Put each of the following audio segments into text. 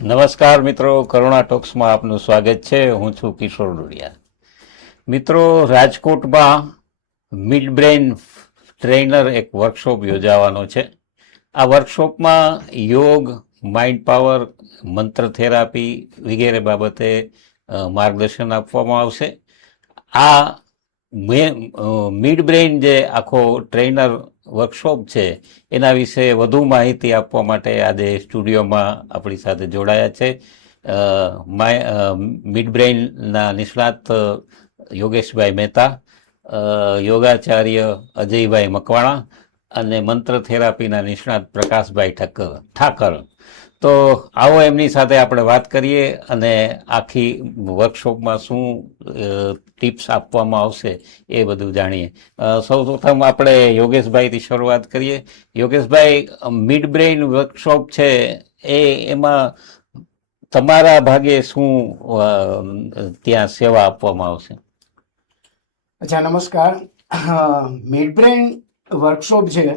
નમસ્કાર મિત્રો, કરુણા ટોક્સમાં આપનું સ્વાગત છે. હું છું કિશોર ડોડિયા. મિત્રો, રાજકોટમાં મિડ બ્રેઇન ટ્રેનર એક વર્કશોપ યોજાવાનો છે. આ વર્કશોપમાં યોગ, માઇન્ડ પાવર, મંત્ર થેરાપી વગેરે બાબતે માર્ગદર્શન આપવામાં આવશે. આ મિડ બ્રેઇન જે આખો ટ્રેનર વર્કશોપ છે એના વિશે વધુ માહિતી આપવા માટે આજે સ્ટુડિયોમાં આપણી સાથે જોડાયા છે મિડ બ્રેઇનના નિષ્ણાત યોગેશભાઈ મહેતા, યોગાચાર્ય અજયભાઈ મકવાણા અને મંત્ર થેરાપીના નિષ્ણાત પ્રકાશભાઈ ઠાકર. તો આવો એમની સાથે આપણે વાત કરીએ અને આખી વર્કશોપમાં શું ટિપ્સ આપવામાં આવશે એ બધું જાણીએ. સૌ પ્રથમ આપણે યોગેશભાઈથી શરૂઆત કરીએ. યોગેશભાઈ, મિડ બ્રેઇન વર્કશોપ છે એમાં તમારા ભાગે શું ત્યાં સેવા આપવામાં આવશે? અચ્છા, નમસ્કાર. મિડ બ્રેઇન વર્કશોપ છે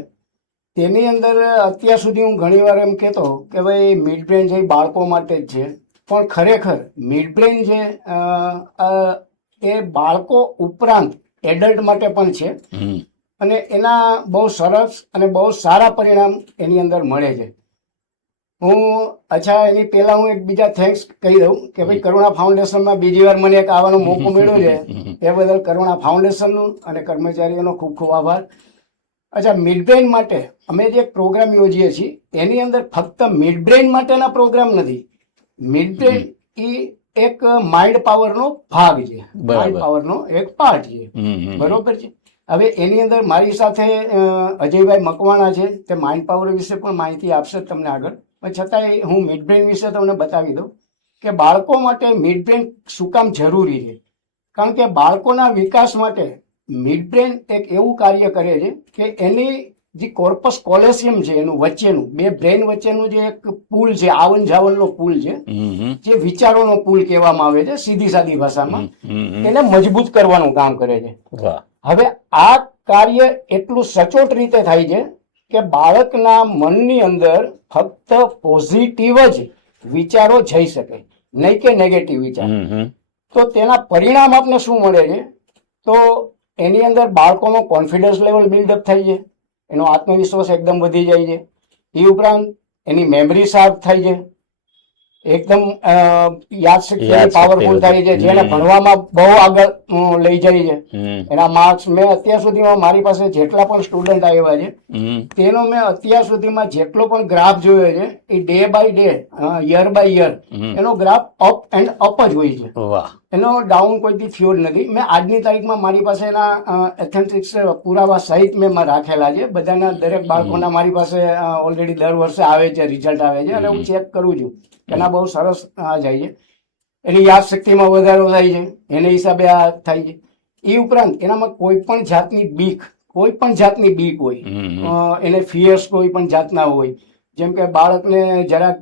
તેની અંદર અત્યાર સુધી હું ઘણીવાર એમ કહેતો કે ભાઈ મિડ બ્રેઇન છે એ બાળકો માટે જ છે, પણ ખરેખર મિડ બ્રેઇન છે એ બાળકો ઉપરાંત એડલ્ટ માટે પણ છે અને એના બહુ સરસ અને બહુ સારા પરિણામ એની અંદર મળે છે. એની પહેલા હું એક બીજા થેન્ક્સ કહી દઉં કે ભાઈ કરુણા ફાઉન્ડેશનમાં બીજી વાર મને એક આવવાનો મોકો મળ્યો છે એ બદલ કરુણા ફાઉન્ડેશનનું અને કર્મચારીઓનો ખૂબ ખૂબ આભાર. અચ્છા, મિડ બ્રેઇન માટે અમે જે પ્રોગ્રામ યોજીએ છીએ એની અંદર ફક્ત મિડ બ્રેઇન માટેના પ્રોગ્રામ નથી. મિડ બ્રેઇન એ એક માઇન્ડ પાવરનો ભાગ છે, માઇન્ડ પાવરનો એક પાર્ટ છે, બરોબર છે. હવે એની અંદર મારી સાથે અજયભાઈ મકવાણા છે, તે માઇન્ડ પાવર વિશે પણ માહિતી આપશે તમને આગળ. પણ છતાંય હું મિડ બ્રેઇન વિશે તમને બતાવી દઉં કે બાળકો માટે મિડ બ્રેઇન શું કામ જરૂરી છે. કારણ કે બાળકોના વિકાસ માટે મિડ બ્રેઇન એક એવું કાર્ય કરે છે કે એની જે કોર્પસ કોલેસિયમ છે એનું વચ્ચેનું બે બ્રેઇન વચ્ચેનું જે એક પુલ છે, આવન જાવનનો પુલ છે, જે વિચારોનો પુલ કહેવામાં આવે છે સીધી સાદી ભાષામાં, એને મજબૂત કરવાનું કામ કરે છે. હવે આ કાર્ય એટલું સચોટ રીતે થાય છે કે બાળકના મનની અંદર ફક્ત પોઝિટિવ જ વિચારો જઈ શકે, નહીં કે નેગેટિવ વિચાર. તો તેના પરિણામ આપને શું મળે છે? તો એની અંદર બાળકોનો કોન્ફિડન્સ લેવલ બિલ્ડઅપ થાય છે, એનો આત્મવિશ્વાસ એકદમ વધી જાય છે. એ ઉપરાંત એની મેમરી શાર્પ થાય છે, એકદમ યાદશક્તિ પાવરફુલ થાય છે, જેને ભણવામાં બહુ આગળ લઈ જાય છે. એના માર્ક્સ મેં અત્યાર સુધીમાં મારી પાસે જેટલા પણ સ્ટુડન્ટ આવ્યા છે તેનો મેં અત્યાર સુધીમાં જેટલો પણ ગ્રાફ જોયો છે એ day by day, year by year એનો ગ્રાફ અપ એન્ડ અપ જ હોય છે, એનો ડાઉન કોઈથી થયો જ નથી. મેં આજની તારીખમાં મારી પાસે એના એથેન્ટિક્સ પુરાવા સહિત મેં રાખેલા છે. બધાના દરેક બાળકોના મારી પાસે ઓલરેડી દર વર્ષે આવે છે, રિઝલ્ટ આવે છે અને હું ચેક કરું છું. એના બહુ સરસ જાય છે, એની યાદશક્તિમાં વધારો થાય છે, એને હિસાબે આ થાય છે. એ ઉપરાંત એનામાં કોઈ પણ જાતની બીક હોય, એને ફિયર્સ કોઈ પણ જાતના હોય, જેમ કે બાળકને જરાક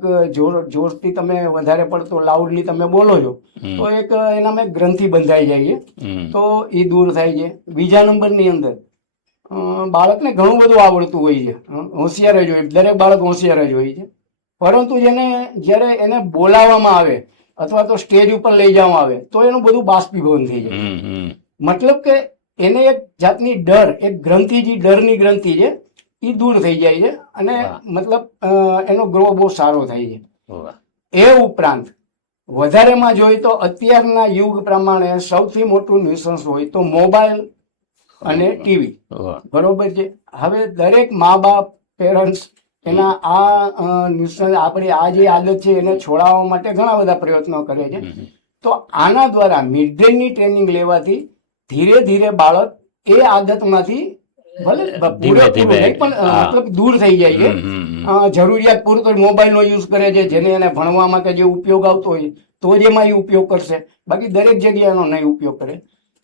જોરથી તમે વધારે પડતો લાઉડલી તમે બોલો છો તો એક એનામાં ગ્રંથિ બંધાઈ જાય છે, તો એ દૂર થાય છે. બીજા નંબરની અંદર બાળકને ઘણું બધું આવડતું હોય છે, હોશિયાર જ હોય, દરેક બાળક હોશિયાર જ હોય છે, પરંતુ જ્યારે એને બોલાવવામાં આવે અથવા તો સ્ટેજ ઉપર લઈ જવામાં આવે તો એનું બધું બાષ્પીભવન થઈ જાય. મતલબ કે એને એક જાતની ડર, એક ગ્રંથિ, જે ડરની ગ્રંથિ છે એ દૂર થઈ જાય છે અને મતલબ એનો ગ્રો બહુ સારો થાય છે. એ ઉપરાંત વધારેમાં જોઈએ તો અત્યારના યુગ પ્રમાણે સૌથી મોટું ન્યુસન્સ હોય તો મોબાઈલ અને ટીવી, બરોબર છે. હવે દરેક મા બાપ, પેરેન્ટ્સ એના આપણી આ જે આદત છે એને છોડાવવા માટે ઘણા બધા પ્રયત્નો કરે છે. તો આના દ્વારા મિડ બ્રેઇનની ટ્રેનિંગ લેવાથી ધીરે ધીરે બાળક એ આદતમાંથી ભલે પૂરેપૂરું નહીં પણ મતલબ દૂર થઈ જાય છે. જરૂરિયાત પૂરતો મોબાઈલનો યુઝ કરે છે, જેને એને ભણવામાં કે જે ઉપયોગ આવતો હોય તો જ એમાં એ ઉપયોગ કરશે, બાકી દરેક જગ્યાનો નહીં ઉપયોગ કરે.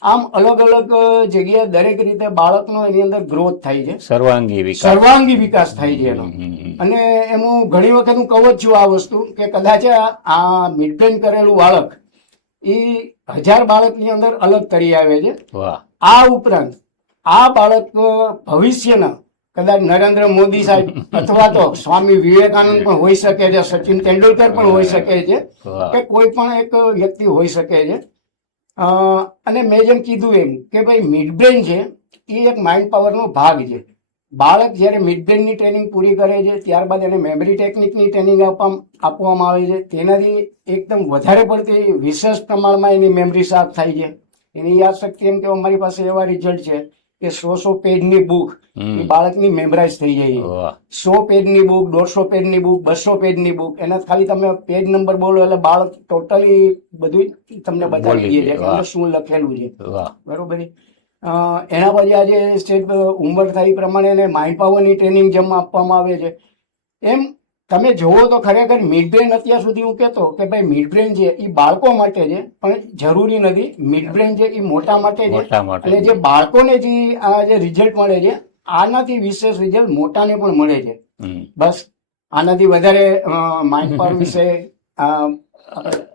આમ અલગ અલગ જગ્યાએ દરેક રીતે બાળકનો એની અંદર ગ્રોથ થાય છે, સર્વાંગી વિકાસ થાય છે એનો. અને એનું ઘણી વખત હું કહું જ છું આ વસ્તુ કે કદાચ આ મિડ બ્રેઇન કરેલું બાળક એ 1000 બાળકની અંદર અલગ તરી આવે છે. આ ઉપરાંત આ બાળક ભવિષ્યના કદાચ નરેન્દ્ર મોદી સાહેબ અથવા તો સ્વામી વિવેકાનંદ પણ હોઈ શકે છે, સચિન તેંડુલકર પણ હોઈ શકે છે, વાહ. કે કોઈ પણ એક વ્યક્તિ હોઈ શકે છે. અને મેં જેમ કીધું એમ કે ભાઈ મિડ બ્રેન છે એ એક માઇન્ડ પાવરનો ભાગ છે. બાળક જ્યારે મિડ બ્રેનની ટ્રેનિંગ પૂરી કરે છે ત્યારબાદ એને મેમરી ટેકનિકની ટ્રેનિંગ આપવામાં આવે છે. તેનાથી એકદમ વધારે પડતી વિશેષ પ્રમાણમાં એની મેમરી શાર્પ થાય છે. એની યાદશક્તિ એમ કે અમારી પાસે એવા રિઝલ્ટ છે કે 100 પેજની બુક એ બાળકની મેમરાઇઝ થઈ જાય છે. વાહ. 100 પેજની બુક, 150 પેજની બુક, 200 પેજની બુક, એના ખાલી તમે પેજ નંબર બોલો એટલે બાળક ટોટલી બધું તમને બતાવી બોલી દે છે દે. કે વાહ. અંદર શું લખેલું છે. વાહ. બરોબર છે. એના પછી આજે સ્ટેપ ઉંમર થાય એ પ્રમાણે એને માઇન્ડ પાવરની ટ્રેનિંગ જેમ આપવામાં આવે છે એમ તમે જુઓ તો ખરેખર મિડ બ્રેન અત્યાર સુધી હું કહેતો કે ભાઈ મિડ બ્રેન છે એ બાળકો માટે છે, પણ જરૂરી નથી. મિડ બ્રેન છે એ મોટા માટે છે. મોટા માટે. અને જે બાળકોને જે રિઝલ્ટ મળે છે આનાથી વિશેષ રિઝલ્ટ મોટાને પણ મળે છે. બસ આનાથી વધારે માઇન્ડ પાવર વિશે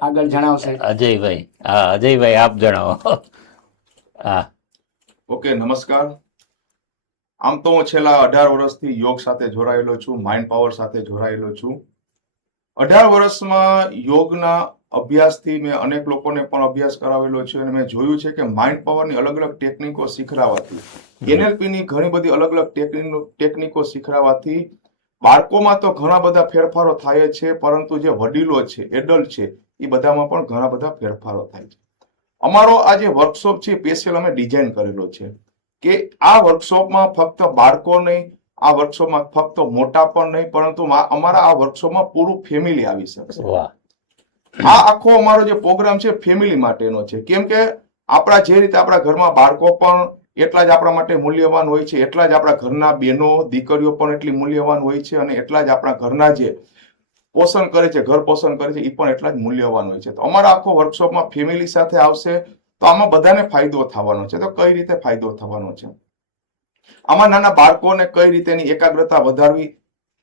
આગળ જણાવશે અજયભાઈ. હા, અજયભાઈ આપ જણાવો. હા. ઓકે, નમસ્કાર. આમ તો હું છેલ્લા 18 વર્ષથી યોગ સાથે જોડાયેલો છું, માઇન્ડ પાવર સાથે જોડાયેલો છું. 18 વર્ષમાં યોગના અભ્યાસથી મેં અનેક લોકોને પણ અભ્યાસ કરાવેલો છે અને મેં જોયું છે કે માઇન્ડ પાવરની અલગ અલગ ટેકનિકો શીખરાવાથી, NLPની ઘણી બધી અલગ અલગ ટેકનિકો શીખરાવાથી બાળકોમાં તો ઘણા બધા ફેરફારો થાય છે, પરંતુ જે વડીલો છે, એડલ્ટ છે, એ બધામાં પણ ઘણા બધા ફેરફારો થાય છે. અમારો આ જે વર્કશોપ છે સ્પેશિયલ અમે ડિઝાઇન કરેલો છે કે આ વર્કશોપમાં ફક્ત બાળકો નહીં, આ વર્કશોપમાં ફક્ત મોટા પણ નહીં, પરંતુ અમારા આ વર્કશોપમાં પૂરું ફેમિલી આવી શકશે. આ આખો અમારો જે પ્રોગ્રામ છે ફેમિલી માટેનો છે. કેમ કે આપણા જે રીતે આપણા ઘરમાં બાળકો પણ એટલા જ આપણા માટે મૂલ્યવાન હોય છે, એટલા જ આપણા ઘરના બહેનો દીકરીઓ પણ એટલી મૂલ્યવાન હોય છે, અને એટલા જ આપણા ઘરના જે પોષણ કરે છે, ઘર પોષણ કરે છે, એ પણ એટલા જ મૂલ્યવાન હોય છે. તો અમારા આખો વર્કશોપમાં ફેમિલી સાથે આવશે તો આમાં બધાને ફાયદો થવાનો છે. તો કઈ રીતે ફાયદો થવાનો છે? આમાં નાના બાળકોને કઈ રીતે એની એકાગ્રતા વધારવી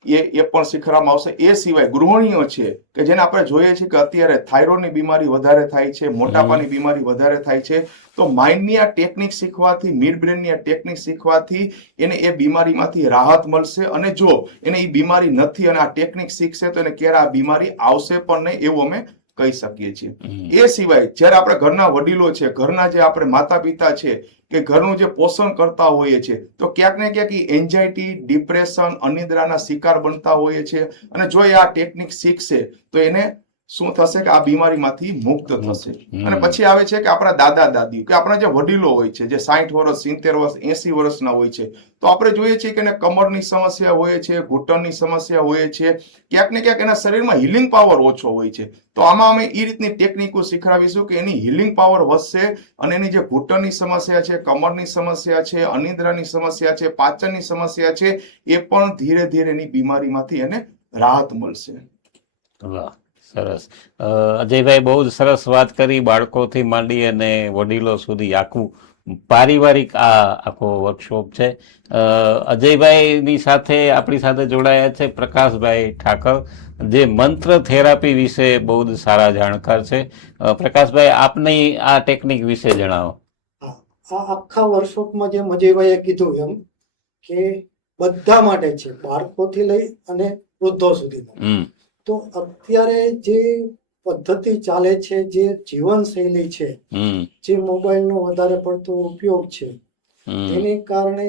એ પણ શીખવામાં આવશે. એ સિવાય ગૃહિણીઓ છે કે જેને આપણે જોઈએ છીએ કે અત્યારે થાઇરોઇડની બીમારી વધારે થાય છે, મોટાપાની બીમારી વધારે થાય છે, તો માઇન્ડની આ ટેકનિક શીખવાથી, મિડ બ્રેનની આ ટેકનિક શીખવાથી એને એ બીમારીમાંથી રાહત મળશે. અને જો એને એ બીમારી નથી અને આ ટેકનિક શીખશે તો એને ક્યારે આ બીમારી આવશે પણ નહીં, એવું અમે કહી શકીએ છીએ. એ સિવાય જ્યારે આપણે ઘરના વડીલો છે, ઘરના જે આપણે માતા પિતા છે કે ઘરનું જે પોષણ કરતા હોઈએ છીએ, તો ક્યાંક ને ક્યાંક એન્ઝાયટી, ડિપ્રેશન, અનિદ્રાના શિકાર બનતા હોઈએ છીએ. અને જો એ આ ટેકનિક શીખશે તો એને શું થશે કે આ બીમારીમાંથી મુક્ત થશે. અને પછી આવે છે કે આપણા દાદા દાદીઓ કે આપણા જે વડીલો હોય છે, જે 60 વર્ષ, 70 વર્ષ, 80 વર્ષના હોય છે, તો આપણે જોઈએ છીએ કે એને કમરની સમસ્યા હોય છે, ઘૂંટણની સમસ્યા હોય છે, ક્યાંક ને ક્યાંક એના શરીરમાં હિલિંગ પાવર ઓછો હોય છે. તો આમાં અમે એ રીતની ટેકનિકો શીખવાડીશું કે એની હિલિંગ પાવર વધશે અને એની જે ઘૂંટણની સમસ્યા છે, કમરની સમસ્યા છે, અનિદ્રાની સમસ્યા છે, પાચનની સમસ્યા છે, એ પણ ધીરે ધીરે એની બીમારીમાંથી એને રાહત મળશે. વાહ, સરસ. અજયભાઈ બહુ જ સરસ વાત કરી. બાળકોથી માંડી અને વડીલો સુધી આખું પારિવારિક આ આખો વર્કશોપ છે. અજયભાઈની સાથે આપણી સાથે જોડાયા છે પ્રકાશભાઈ ઠાકર, જે મંત્ર થેરાપી વિશે બહુ જ સારા જાણકાર છે. પ્રકાશભાઈ, આપની આ ટેકનિક વિશે જણાવો. આ આખા વર્કશોપમાં જે અજયભાઈએ કીધું એમ કે બધા માટે છે, બાળકોથી લઈ અને વૃદ્ધો સુધી. તો અત્યારે જે પદ્ધતિ ચાલે છે, જે જીવનશૈલી છે, જે મોબાઈલનો વધારે પડતો ઉપયોગ છે, તેને કારણે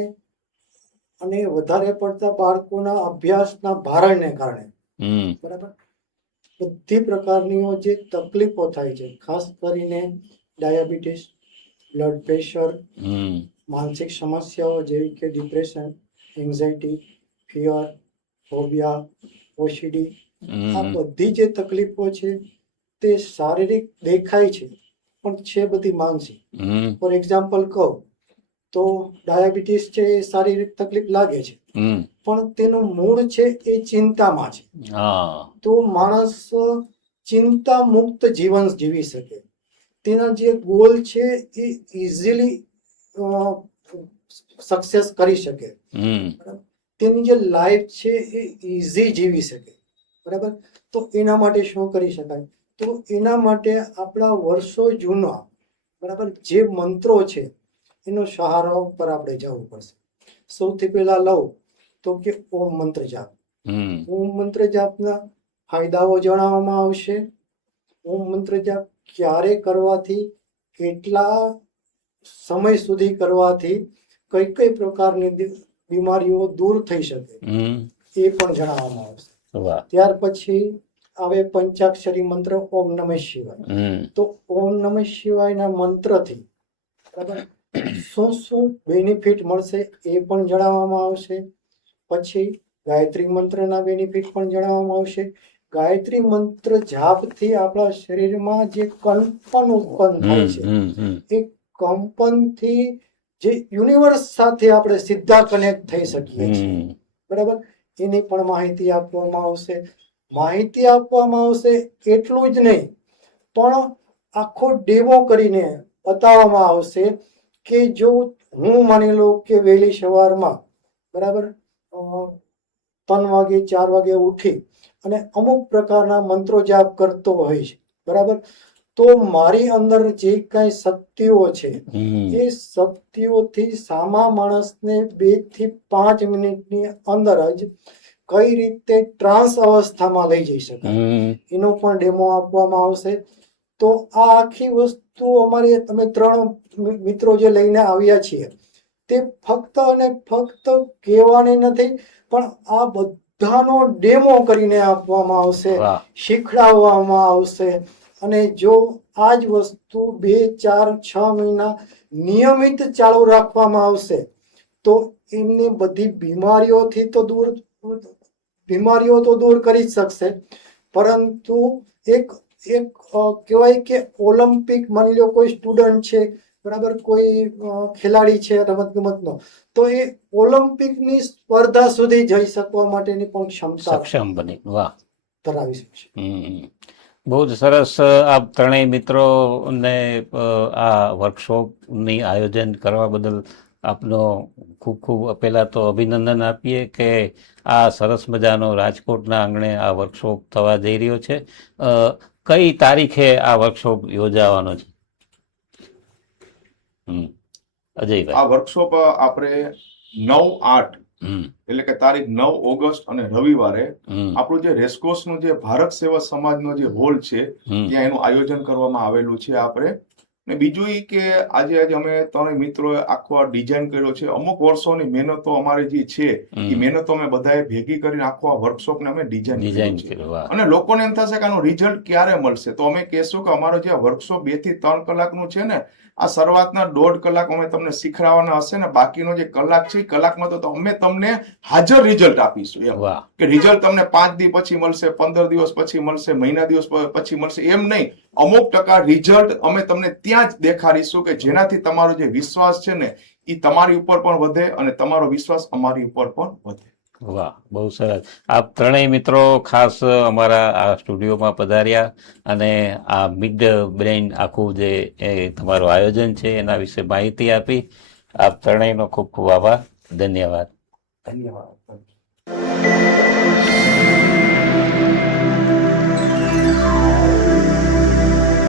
અને વધારે પડતા બાળકોના અભ્યાસના ભારણને કારણે બરાબર બધી પ્રકારની જે તકલીફો થાય છે, ખાસ કરીને ડાયાબિટીસ, બ્લડ પ્રેશર, માનસિક સમસ્યાઓ જેવી કે ડિપ્રેશન, એન્ઝાયટી, ફિયર, ફોબિયા, ઓસીડી, આ બધી જે તકલીફો છે તે શારીરિક દેખાય છે પણ છે બધી માનસિક. ફોર એક્ઝામ્પલ કહું તો ડાયાબિટીસ છે એ શારીરિક તકલીફ લાગે છે, પણ તેનું મૂળ છે એ ચિંતામાં છે. તો માણસ ચિંતા મુક્ત જીવન જીવી શકે, તેના જે ગોલ છે એ ઇઝીલી સક્સેસ કરી શકે, તેની જે લાઈફ છે એ ઇઝી જીવી શકે. બરાબર. તો એના માટે શું કરી શકાય? તો એના માટે આપણા વર્ષો જૂના બરાબર જે મંત્રો છે એનો સહારા ઉપર આપણે જવું પડશે. સૌથી પહેલા લઉં તો કે ઓમ મંત્ર જાપ. હમ ઓમ મંત્ર જાપના ફાયદાઓ જણાવવામાં આવશે. ઓમ મંત્ર જાપ ક્યારે કરવાથી, કેટલા સમય સુધી કરવાથી કઈ કઈ પ્રકારની બીમારીઓ દૂર થઈ શકે હમ એ પણ જણાવવામાં આવશે. વાહ ત્યાર પછી આવે પંચાક્ષરી મંત્ર ઓમ નમઃ શિવાય. હમ તો ઓમ નમઃ શિવાયના મંત્રથી બરાબર શું શું બેનિફિટ મળશે એ પણ જણાવવામાં આવશે. પછી ગાયત્રી મંત્રના બેનિફિટ પણ જણાવવામાં આવશે. ગાયત્રી મંત્ર જાપથી આપણા શરીરમાં જે કંપન ઉત્પન્ન થાય છે એ કંપનથી જે યુનિવર્સ સાથે આપણે સીધા કનેક્ટ થઈ શકીએ છીએ. બરાબર, એની પણ માહિતી આપવામાં આવશે. માહિતી આપવામાં આવશે એટલું જ નહીં, પણ આખો ડેમો કરીને બતાવવામાં આવશે કે જો હું માની લો કે વહેલી સવારમાં બરાબર 3 વાગે 4 વાગે ઉઠી અને અમુક પ્રકારના મંત્રો જાપ કરતો હોઈશ, બરાબર, તો મારી અંદર જે કાંઈ શક્તિઓ છે એ શક્તિઓથી સામા માણસને 2 થી 5 મિનિટની અંદર જ કઈ રીતે ટ્રાન્સ અવસ્થામાં લઈ જઈ શકાય એનો પણ ડેમો આપવામાં આવશે. તો આ આખી વસ્તુ અમારી તમે 3 મિત્રો જે લઈને આવ્યા છીએ તે ફક્ત અને ફક્ત કહેવાની નથી, પણ આ બધાનો ડેમો કરીને આપવામાં આવશે, શીખડાવવામાં આવશે. અને જો આ જ વસ્તુ 2, 4, 6 મહિના નિયમિત ચાલુ રાખવામાં આવશે તો એમની બધી બીમારીઓ તો દૂર કરી જ શકશે, પરંતુ એક કહેવાય કે ઓલિમ્પિક, માની લો કોઈ સ્ટુડન્ટ છે બરાબર, કોઈ ખેલાડી છે રમતગમતનો, તો એ ઓલિમ્પિકની સ્પર્ધા સુધી જઈ શકવા માટેની પણ ક્ષમતા સક્ષમ બની. વાહ, ધરાવી શકશે. બહુ જ સરસ. આપ ત્રણેય મિત્રોને આ વર્કશોપની આયોજન કરવા બદલ આપનો ખૂબ ખૂબ પહેલાં તો અભિનંદન આપીએ કે આ સરસ મજાનો રાજકોટના આંગણે આ વર્કશોપ થવા જઈ રહ્યો છે. કઈ તારીખે આ વર્કશોપ યોજાવાનો છે? અજયભાઈ. આ વર્કશોપ આપણે 9/8 એટલે કે તારીખ 9 ઓગસ્ટ અને રવિવારે આપણું જે રેસકોર્સનું જે ભારત સેવા સમાજનો જે હોલ છે ત્યાં એનું આયોજન કરવામાં આવેલું છે આપણે. ને બીજું એ કે આજે અમે ત્રણેય મિત્રોએ આખો ડિઝાઇન કર્યો છે. અમુક વર્ષોની મહેનતો અમારી જે છે એ મહેનતો અમે બધાએ ભેગી કરીને આખો આ વર્કશોપને અમે ડિઝાઇન કર્યો છે. અને લોકોને એમ થશે કે આનું રિઝલ્ટ ક્યારે મળશે, તો અમે કહેશું કે અમારો જે વર્કશોપ 2 થી 3 કલાકનું છે ને, આ શરૂઆતના 1.5 કલાક અમે તમને શીખવાડવાના હશે ને, બાકીનો જે કલાક છે એ કલાકમાં તો અમે તમને હાજર રિઝલ્ટ આપીશું. એમ કે રિઝલ્ટ તમને 5 દિવસ પછી મળશે, 15 દિવસ પછી મળશે, મહિના દિવસ પછી મળશે, એમ નહીં. અમુક ટકા રિઝલ્ટ અમે તમને ત્યાં જ દેખાડીશું કે જેનાથી તમારો જે વિશ્વાસ છે ને એ તમારી ઉપર પણ વધે અને તમારો વિશ્વાસ અમારી ઉપર પણ વધે. વાહ, બહુ સરસ. આપ ત્રણેય મિત્રો ખાસ અમારા આ સ્ટુડિયોમાં પધાર્યા અને આ મિડ બ્રેઇન આખું જે તમારું આયોજન છે એના વિશે માહિતી આપી. આપ ત્રણેયનો ખૂબ ખૂબ આભાર. ધન્યવાદ. ધન્યવાદ.